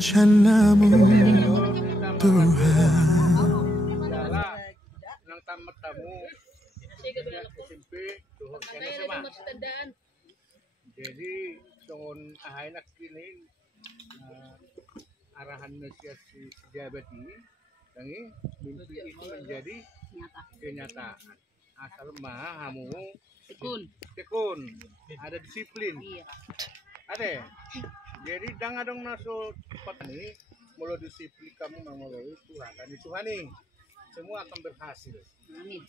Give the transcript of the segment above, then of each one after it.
rencanamu Tuhan. Nang tamat tamu SMP tuhon sama. Jadi tahun anak kini arahan si jabat ini mimpi itu menjadi kenyataan. Asal mah kamu tekun ada disiplin. Ada. Jadi jangan dong naso cepat nih mulai disiplin kamu melalui Tuhan dan Tuhan nih semua akan berhasil. Amin.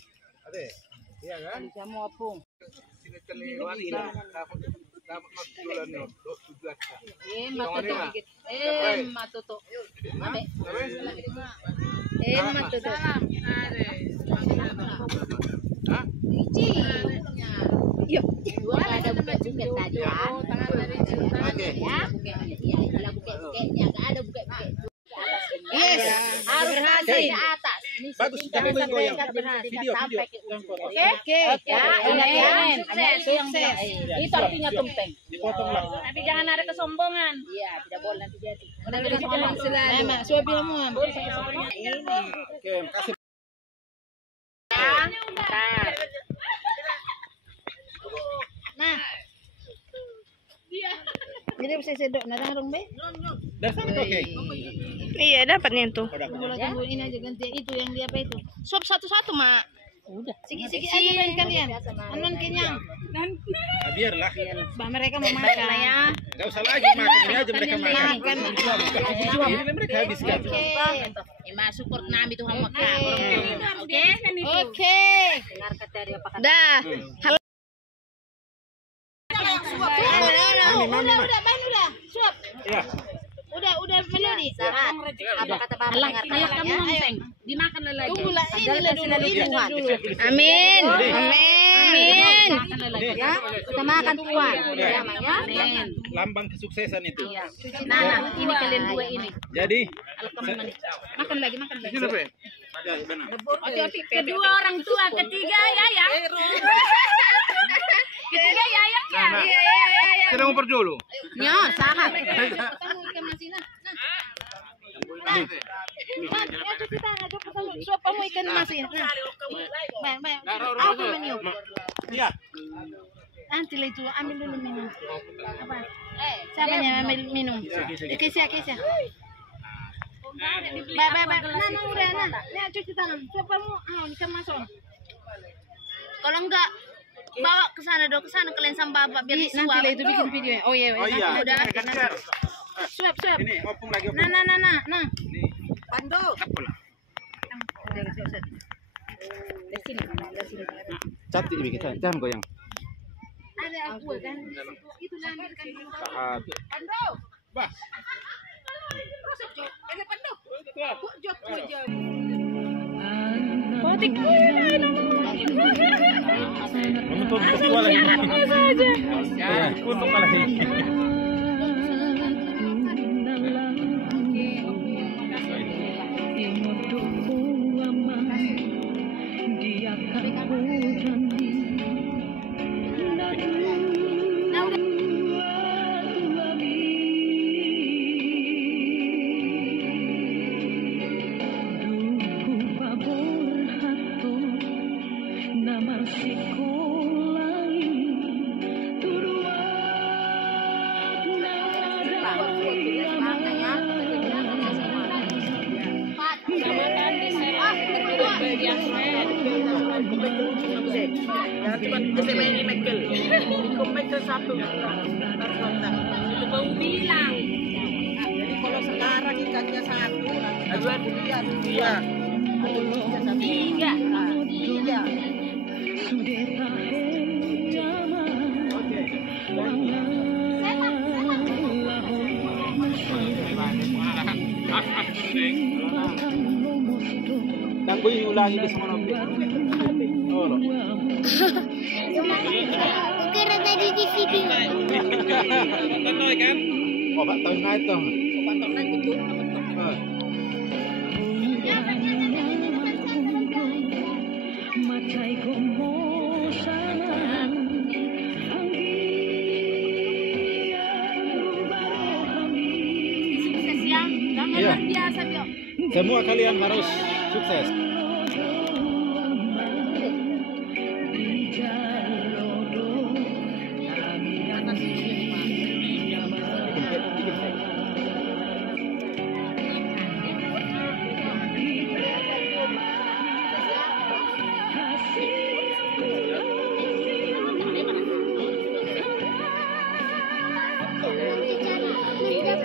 Ada. Iya kan? Kamu opung. Sini terlewat dapat masuk bulan nih. 17. Matuto. Matuto. Hah? Yuk. Ada buket-buket tadi kan. Oke. Ya, buketnya. Iya, itulah buket-buketnya. Enggak ada buket-buket. Yes, harus ada di atas. Bagus, tapi goyang. Video. Oke. Ya, amin. Sukses. Itu artinya tumpeng. Dipotonglah. Tapi jangan ada kesombongan. Iya, tidak boleh nanti jadi. Jangan selalu. Mak, suap bilang mau. Oke, makasih. Nah. Jadi bisa sedok narang dong, Be. Dasar itu oke. Iya, dapatnya itu. Mulai tunggu ini aja ganti itu yang dia apa itu. Suap satu-satu, Mak. Udah. Sikit-sikit aja main kalian. Anon kenyang. Biarlah. Bah mereka mau makan ya. Enggak usah lagi makan ini aja mereka makan. Ini mereka habiskan. Oke. Ima support nami Tuhan makan. Oke? Oke. Dengar kata dia apa kata. Dah. Udah. Suap. Iya. Udah melodi. Apa kata Bapak dengar kamu ngomong. Dimakan lagi. Tunggulah ini dulu. Amin. Ya, kita makan Tuhan. Ya, amin. Lambang kesuksesan itu. Nah, ini kalian dua ini. Jadi Makan lagi. Ini apa? Ya, benar. Kedua orang tua, ketiga Yayang. Ketiga Yayang ya. Kita ngumpul dulu. Ya, sahat. Ketemu ikan masih nah. Cuci tangan, suap kamu ikan masih. Baik. Apa menu? Iya. Nanti lah itu ambil dulu minum. Apa? Siapa yang ambil minum? Kisah. Baik. Nah, udah. Nah, cuci tangan. Suap kamu, ikan masuk. Kalau enggak bawa ke sana kalian sama Bapak biar disuap. Nanti lah itu bikin video. Oh iya. Udah. Suap. Ini opung lagi. Nah. Pando. Cantik ini kita. Jangan goyang. Ada aku kan. Itu lanjut kan. Sahat. Pando. Bah. Ini Pando. Jok. Batik Untuk lagi. Ya, untuk lagi. bilang. Jadi kalau sekarang ikannya satu, nanti dia. Tiga. Tanggo yung ulangi ka sa mga Olo. Oke, tadi di sini. Tanoy kan? Obat tahun na ito. Obat tahun na ito. Sukses ya. luar biasa, Bio. Semua kalian harus sukses.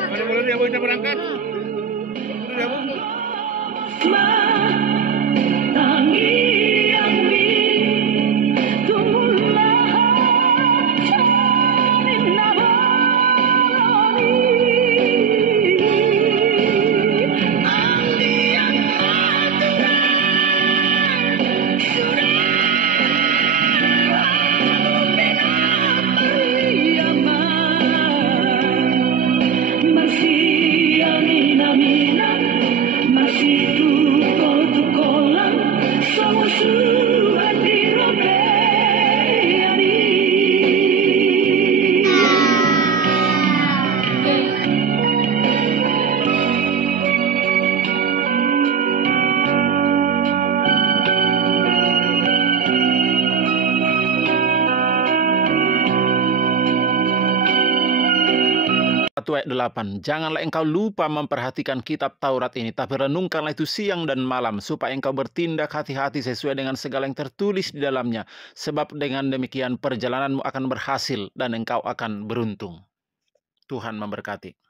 Mana dia mau berangkat? Udah, Bu. Ayat 8. Janganlah engkau lupa memperhatikan kitab Taurat ini, tapi renungkanlah itu siang dan malam, supaya engkau bertindak hati-hati sesuai dengan segala yang tertulis di dalamnya. Sebab dengan demikian perjalananmu akan berhasil dan engkau akan beruntung. Tuhan memberkati.